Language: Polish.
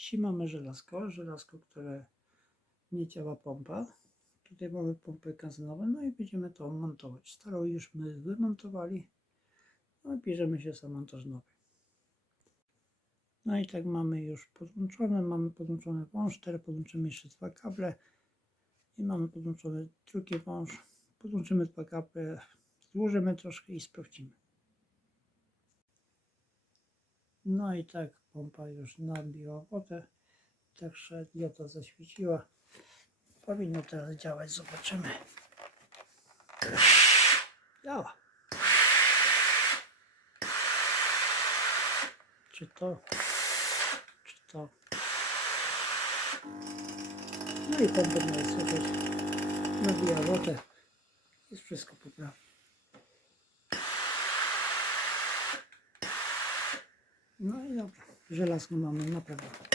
Dzisiaj mamy żelazko, żelazko, które nie działa pompa. Tutaj mamy pompę kazynową, no i będziemy to montować. Starą już my wymontowali, no i bierzemy się za montaż nowy. No i tak mamy już podłączone, mamy podłączony wąż, teraz podłączymy jeszcze dwa kable i mamy podłączony drugi wąż. Podłączymy dwa kable, złożymy troszkę i sprawdzimy. No i tak pompa już nabiła wodę, także dioda zaświeciła. Powinno teraz działać, zobaczymy. Działa. Czy to, czy to. No i pompę nie słychać. Nabija wodę. Jest wszystko poprawnie. No i dobra, żelazko mamy na pewno.